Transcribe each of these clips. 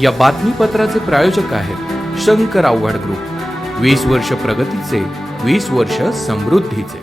या बातमीपत्राचे प्रायोजक आहेत शंकर आव्हाड ग्रुप. वीस वर्ष प्रगतीचे वीस वर्ष समृद्धीचे.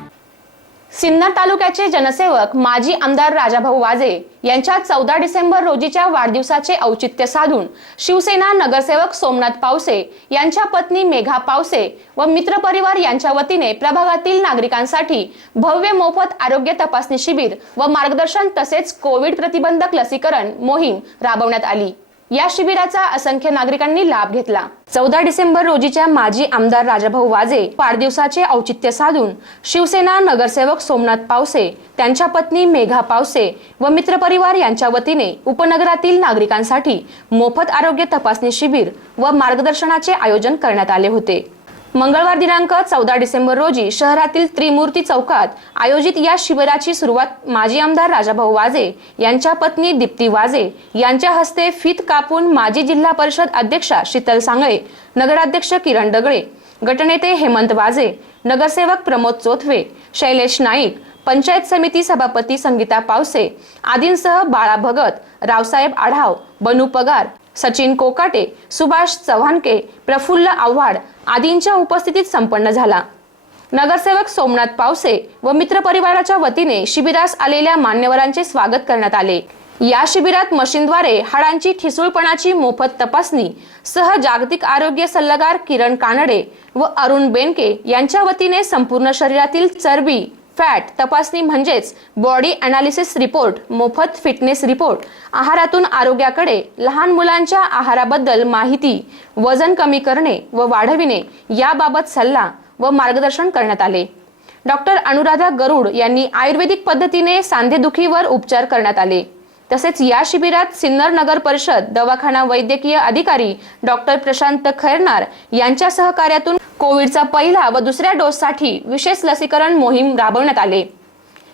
सिन्नर तालुक्याचे जनसेवक माजी आमदार राजाभाऊ वाजे यांच्या चौदा डिसेंबर रोजीच्या वाढदिवसाचे औचित्य साधून शिवसेना नगरसेवक सोमनाथ पावसे यांच्या पत्नी मेघा पावसे व मित्रपरिवार यांच्या वतीने प्रभागातील नागरिकांसाठी भव्य मोफत आरोग्य तपासणी शिबिर व मार्गदर्शन तसेच कोविड प्रतिबंधक लसीकरण मोहीम राबवण्यात आली. या शिबिराचा असंख्य नागरिकांनी लाभ घेतला. चौदा डिसेंबर रोजीच्या माजी आमदार राजाभाऊ वाजे वाढदिवसाचे औचित्य साधून शिवसेना नगरसेवक सोमनाथ पावसे त्यांच्या पत्नी मेघा पावसे व मित्रपरिवार यांच्या वतीने उपनगरातील नागरिकांसाठी मोफत आरोग्य तपासणी शिबिर व मार्गदर्शनाचे आयोजन करण्यात आले होते. मंगळवार दिनांक चौदा डिसेंबर रोजी शहरातील त्रिमूर्ती चौकात आयोजित या शिबिराची सुरुवात माजी आमदार राजाभाऊ वाजे यांच्या पत्नी दीप्ती वाजे यांच्या हस्ते फीत कापून माजी जिल्हा परिषद अध्यक्षा शीतल सांगळे नगराध्यक्ष किरण डगळे गटनेते हेमंत वाजे नगरसेवक प्रमोद चोथवे शैलेश नाईक पंचायत समिती सभापती संगीता पावसे आदींसह बाळा भगत रावसाहेब आढाव बनू पगार सचिन कोकाटे सुभाष चव्हाणके प्रफुल्ल आव्हाड आदींच्या उपस्थितीत संपन्न झाला. नगरसेवक सोमनाथ पावसे व मित्रपरिवाराच्या वतीने शिबिरास आलेल्या मान्यवरांचे स्वागत करण्यात आले. या शिबिरात मशीनद्वारे हाडांची ठिसूळपणाची मोफत तपासणी सह जागतिक आरोग्य सल्लागार किरण कानडे व अरुण बेनके यांच्या वतीने संपूर्ण शरीरातील चरबी फॅट तपासणी म्हणजेच बॉडी अनालिसिस रिपोर्ट मोफत फिटनेस रिपोर्ट. आहारातून आरोग्याकडे लहान मुलांच्या आहाराबद्दल माहिती वजन कमी करणे व वाढविणे याबाबत सल्ला व मार्गदर्शन करण्यात आले. डॉक्टर अनुराधा गरुड यांनी आयुर्वेदिक पद्धतीने सांधेदुखीवर उपचार करण्यात आले. तसेच या शिबिरात सिन्नर नगर परिषद दवाखाना वैद्यकीय अधिकारी डॉक्टर प्रशांत खैरनार यांच्या सहकार्यातून कोविडचा पहिला व दुसऱ्या डोससाठी विशेष लसीकरण मोहीम राबवण्यात आले.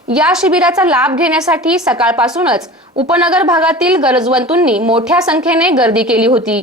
या शिबिराचा लाभ घेण्यासाठी सकाळपासूनच उपनगर भागातील गरजवंतूंनी मोठ्या संख्येने गर्दी केली होती.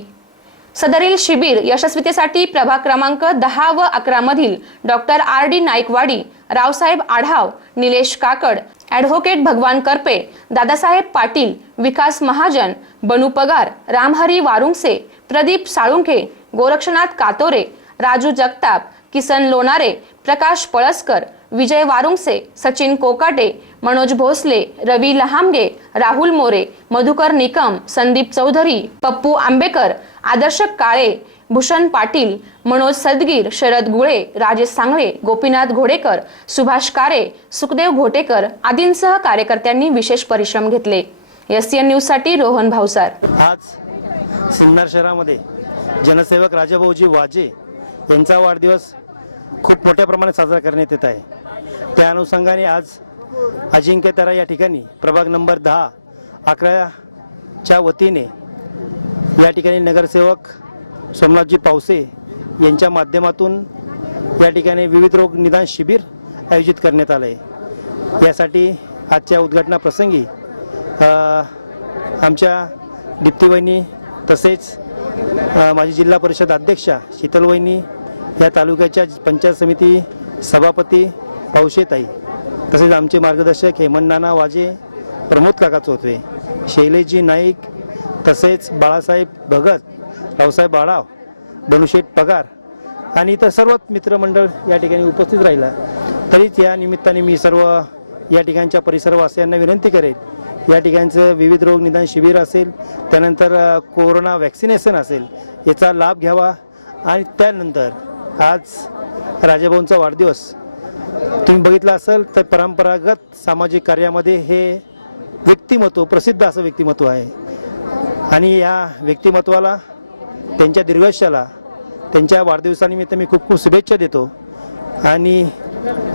सदरील शिबिर यशस्वीतेसाठी प्रभाग क्रमांक दहा व अकरा मधील doctor R D Naikwadi Raosaheb Adhav Nilesh Kakad advocate Bhagwan Karpe Dadasaheb Patil विकास महाजन बनू पगार रामहरी वारुंगसे प्रदीप साळुंखे गोरक्षनाथ कातोरे राजू जगताप किसन लोणारे प्रकाश पळसकर विजय वारुंगसे सचिन कोकाटे मनोज भोसले रवी लहामगे राहुल मोरे मधुकर निकम संदीप चौधरी पप्पू आंबेकर आदर्श काळे भूषण पाटील मनोज सदगीर शरद गुळे राजेश सांगळे गोपीनाथ घोडेकर सुभाष कारे सुखदेव घोटेकर आदींसह कार्यकर्त्यांनी विशेष परिश्रम घेतले. एस न्यूजसाठी रोहन भावसार आज सिन्नर शहरामध्ये जनसेवक राजाभाऊजी वाजे यांचा वाढदिवस खूप मोठ्या प्रमाणात साजरा करण्यात येत आहे. त्या अनुषंगाने आज अजिंक्य तरा या ठिकाणी प्रभाग नंबर दहा अकराच्या वतीने या ठिकाणी नगरसेवक सोमनाथजी पावसे यांच्या माध्यमातून या ठिकाणी विविध रोग निदान शिबिर आयोजित करण्यात आलं आहे यासाठी आजच्या उद्घाटनाप्रसंगी आमच्या दीप्तीवहिनी तसेच माझी जिल्हा परिषद अध्यक्षा शीतलवहिनी या तालुक्याच्या पंचायत समिती सभापती पावशेताई तसेच आमचे मार्गदर्शक हेमंत नाना वाजे प्रमोद काका चौथवे शैलेशजी नाईक तसेच बाळासाहेब भगत रावसाहेब बाळाव बनुशेठ पगार आणि इतर सर्व मित्रमंडळ या ठिकाणी उपस्थित राहिला. तरीच या निमित्ताने मी सर्व या ठिकाणच्या परिसरवासियांना विनंती करेन या ठिकाणचं विविध रोग निदान शिबिर असेल त्यानंतर कोरोना वॅक्सिनेशन असेल याचा लाभ घ्यावा आणि त्यानंतर आज राजाभाऊंचा वाढदिवस. तुम्ही बघितलं असेल तर परंपरागत सामाजिक कार्यामध्ये हे व्यक्तिमत्व प्रसिद्ध असं व्यक्तिमत्व आहे. आणि या व्यक्तिमत्वाला त्यांच्या दीर्घायुष्याला त्यांच्या वाढदिवसानिमित्त मी खूप खूप शुभेच्छा देतो. आणि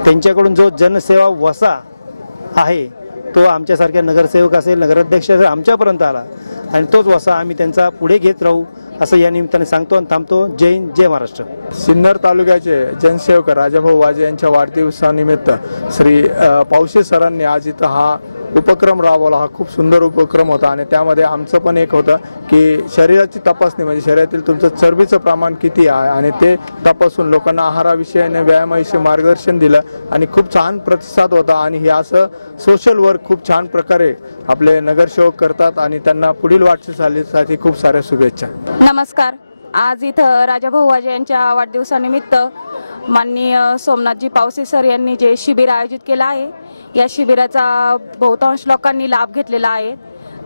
त्यांच्याकडून जो जनसेवा वसा आहे तो आमच्यासारख्या नगरसेवक असेल नगराध्यक्ष असेल आमच्यापर्यंत आला. आणि तोच वसा आम्ही त्यांचा पुढे घेत राहू असं या निमित्ताने सांगतो आणि थांबतो. जय हिंद जय महाराष्ट्र. सिन्नर तालुक्याचे जनसेवक राजाभाऊ वाजे यांच्या वाढदिवसानिमित्त श्री पावशे सरांनी आज इथं हा उपक्रम राबवला. हा खूप सुंदर उपक्रम होता आणि त्यामध्ये आमचं पण एक होतं की शरीराची तपासणी म्हणजे शरीरातील तुमचं चरबीचं प्रमाण किती आहे आणि ते तपासून लोकांना आहाराविषयी आणि व्यायामाविषयी मार्गदर्शन दिलं आणि खूप छान प्रतिसाद होता आणि हे असं सोशल वर्क खूप छान प्रकारे आपले नगरसेवक करतात आणि त्यांना पुढील वाटचालीसाठी खूप साऱ्या शुभेच्छा. नमस्कार. आज इथं राजा वाजे यांच्या वाढदिवसानिमित्त माननीय सोमनाथजी पावसे सर यांनी जे शिबिर आयोजित केलं आहे या शिबिराचा बहुतांश लोकांनी लाभ घेतलेला आहे.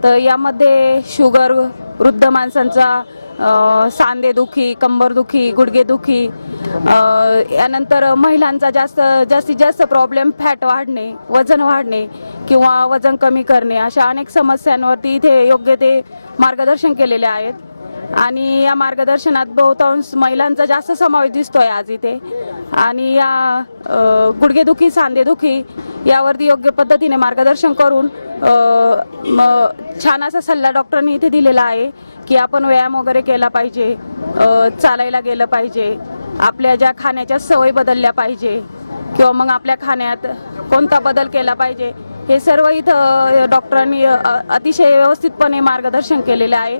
तर यामध्ये शुगर वृद्ध माणसांचा सांधेदुखी कंबरदुखी गुडघेदुखी यानंतर महिलांचा जास्त जास्तीत जास्त प्रॉब्लेम फॅट वाढणे वजन वाढणे किंवा वजन कमी करणे अशा अनेक समस्यांवरती इथे योग्य ते मार्गदर्शन केलेले आहेत. आणि या मार्गदर्शनात बहुतांश महिलांचा जास्त समावेश दिसतोय आज इथे. आणि या गुडघेदुखी सांधेदुखी यावरती योग्य पद्धतीने मार्गदर्शन करून छान असा सल्ला डॉक्टरांनी इथे दिलेला आहे की आपण व्यायाम वगैरे केला पाहिजे चालायला गेलं पाहिजे आपल्या ज्या खाण्याच्या सवयी बदलल्या पाहिजे किंवा मग आपल्या खाण्यात कोणता बदल केला पाहिजे हे सर्व इथं डॉक्टरांनी अतिशय व्यवस्थितपणे मार्गदर्शन केलेलं आहे.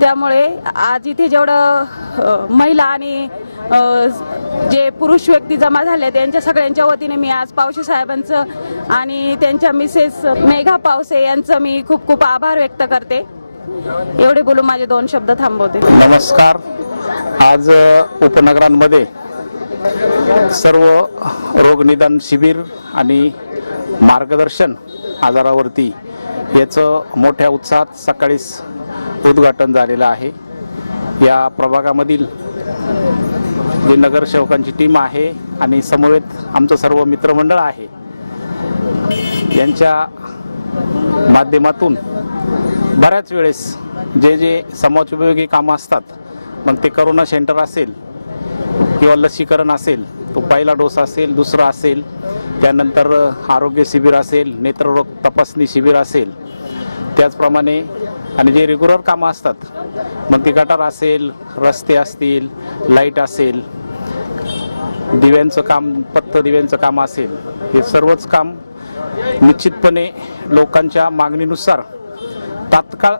त्यामुळे आज इथे जेवढं महिला आणि जे पुरुष व्यक्ती जमा झाले त्यांच्या सगळ्यांच्या वतीने मी आज पावशी साहेबांचं आणि त्यांच्या मिसेस मेघा पावसे यांचं मी खूप खूप आभार व्यक्त करते. एवढे बोलून माझे दोन शब्द थांबवते. नमस्कार. आज उपनगरांमध्ये सर्व रोगनिदान शिबिर आणि मार्गदर्शन आजारावरती याचं मोठ्या उत्साहात सकाळीच उद्घाटन झालेलं आहे. या प्रभागामधील जी नगरसेवकांची टीम आहे आणि समवेत आमचं सर्व मित्रमंडळ आहे. यांच्या माध्यमातून बऱ्याच वेळेस जे जे समाजोपयोगी कामं असतात मग ते करोना सेंटर असेल किंवा लसीकरण असेल तो पहिला डोस असेल दुसरा असेल त्यानंतर आरोग्य शिबिर असेल नेत्ररोग तपासणी शिबिर असेल त्याचप्रमाणे आणि जे रेग्युलर कामं असतात मग ते गटार असेल रस्ते असतील लाइट असेल दिव्यांचं काम पत्त दिव्यांचं काम असेल हे सर्वच काम निश्चितपणे लोकांच्या मागणीनुसार तात्काळ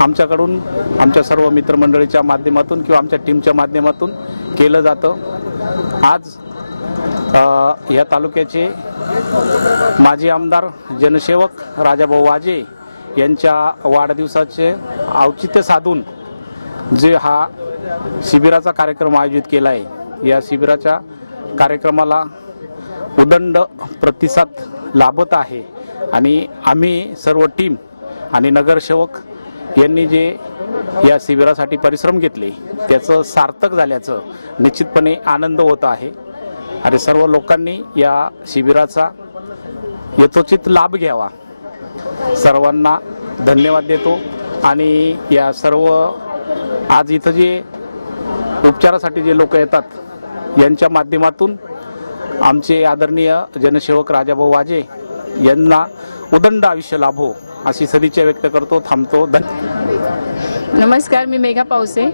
आमच्याकडून आमच्या सर्व मित्रमंडळीच्या माध्यमातून किंवा आमच्या टीमच्या माध्यमातून केलं जातं. आज ह्या या तालुक्याचे माजी आमदार जनसेवक राजाभाऊ वाजे यांच्या वाढदिवसाचे औचित्य साधून जे हा शिबिराचा कार्यक्रम आयोजित केला आहे या शिबिराच्या कार्यक्रमाला उदंड प्रतिसाद लाभत आहे. आणि आम्ही सर्व टीम आणि नगरसेवक यांनी जे या शिबिरासाठी परिश्रम घेतले त्याचं सार्थक झाल्याचं निश्चितपणे आनंद होत आहे. आणि सर्व लोकांनी या शिबिराचा यथोचित लाभ घ्यावा. सर्वांना धन्यवाद देतो. आणि या सर्व आज इथं जे उपचारासाठी जे लोक येतात यांच्या माध्यमातून आमचे आदरणीय जनसेवक राजाभाऊ वाजे यांना उदंड आयुष्य लाभो अशी सदिच्छा व्यक्त करतो थांबतो. नमस्कार मी मेघा पावसे.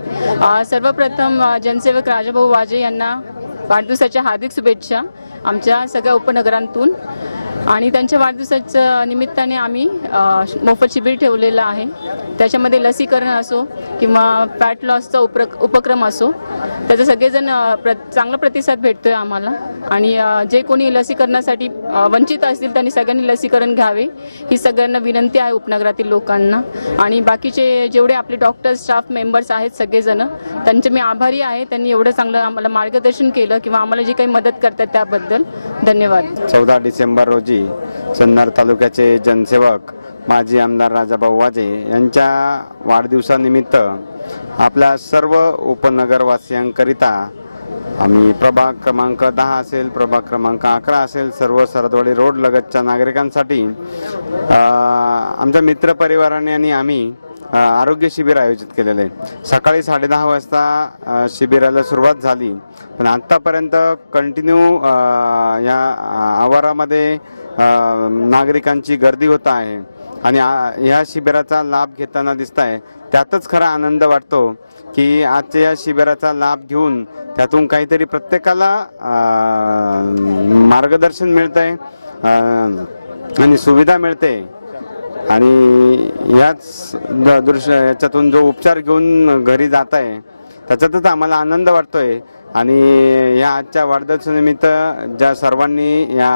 सर्वप्रथम जनसेवक राजाभाऊ वाजे यांना वाढदिवसाच्या हार्दिक शुभेच्छा आमच्या सगळ्या उपनगरांतून. आणि त्यांच्या वाढदिवसाच्या निमित्ताने आम्ही मोफत शिबिर ठेवलेलं आहे. त्याच्यामध्ये लसीकरण असो किंवा फॅट लॉसचा उपक्रम असो त्याचा सगळेजण प्र चांगला प्रतिसाद भेटतोय आम्हाला. आणि जे कोणी लसीकरणासाठी वंचित असतील त्यांनी सगळ्यांनी लसीकरण घ्यावे ही सगळ्यांना विनंती आहे उपनगरातील लोकांना. आणि बाकीचे जेवढे आपले डॉक्टर स्टाफ मेंबर्स आहेत सगळेजण त्यांचे मी आभारी आहे. त्यांनी एवढं चांगलं आम्हाला मार्गदर्शन केलं किंवा आम्हाला जी काही मदत करतात त्याबद्दल धन्यवाद. चौदा डिसेंबर रोजी सन्नार तालुक्याचे जनसेवक माजी आमदार राजाभाऊ वाजे यांच्या वाढदिवसानिमित्त आपल्या सर्व उपनगरवासियांकरिता आम्ही प्रभाग क्रमांक दहा असेल प्रभाग क्रमांक अकरा असेल सर्व सरदवाडी रोड लगतच्या नागरिकांसाठी आमच्या मित्रपरिवाराने आणि आम्ही आरोग्य शिबिर आयोजित केलेले. आहे सकाळी साडेदहा वाजता शिबिराला सुरुवात झाली. पण आत्तापर्यंत कंटिन्यू या आवारामध्ये नागरिकांची गर्दी होत आहे. आणि ह्या शिबिराचा लाभ घेताना दिसत आहे त्यातच खरा आनंद वाटतो की आजच्या या शिबिराचा लाभ घेऊन त्यातून काहीतरी प्रत्येकाला मार्गदर्शन मिळत आहे आणि सुविधा मिळते. आणि ह्याच दृश्य याच्यातून जो उपचार घेऊन घरी जात आहे त्याच्यातच आम्हाला आनंद वाटतोय. आणि या आजच्या वाढदिवसानिमित्त ज्या सर्वांनी या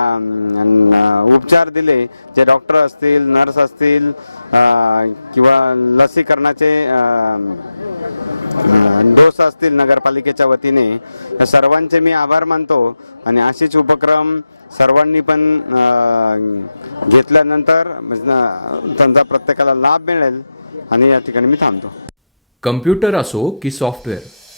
उपचार दिले जे डॉक्टर असतील नर्स असतील किंवा लसीकरणाचे डोस असतील नगरपालिकेच्या वतीने या सर्वांचे मी आभार मानतो आणि असेच उपक्रम सर्वांनी पण घेतल्यानंतर त्यांचा प्रत्येकाला लाभ मिळेल आणि या ठिकाणी मी थांबतो. कम्प्युटर असो की सॉफ्टवेअर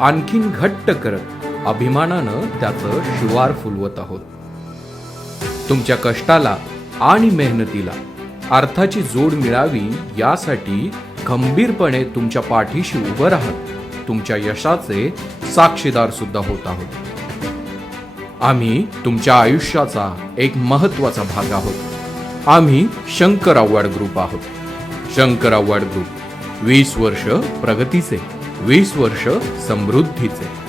आणखीन घट्ट करत अभिमानानं त्याचं शिवार फुलवत आहोत. तुमच्या कष्टाला आणि मेहनतीला अर्थाची जोड मिळावी यासाठी खंबीरपणे तुमच्या पाठीशी उभं राहत तुमच्या यशाचे साक्षीदार सुद्धा होत आहोत. आम्ही तुमच्या आयुष्याचा एक महत्त्वाचा भाग आहोत. आम्ही शंकर आव्हाड ग्रुप आहोत. शंकर आव्हाड ग्रुप वीस वर्ष प्रगतीचे वीस वर्ष समृद्धीचे.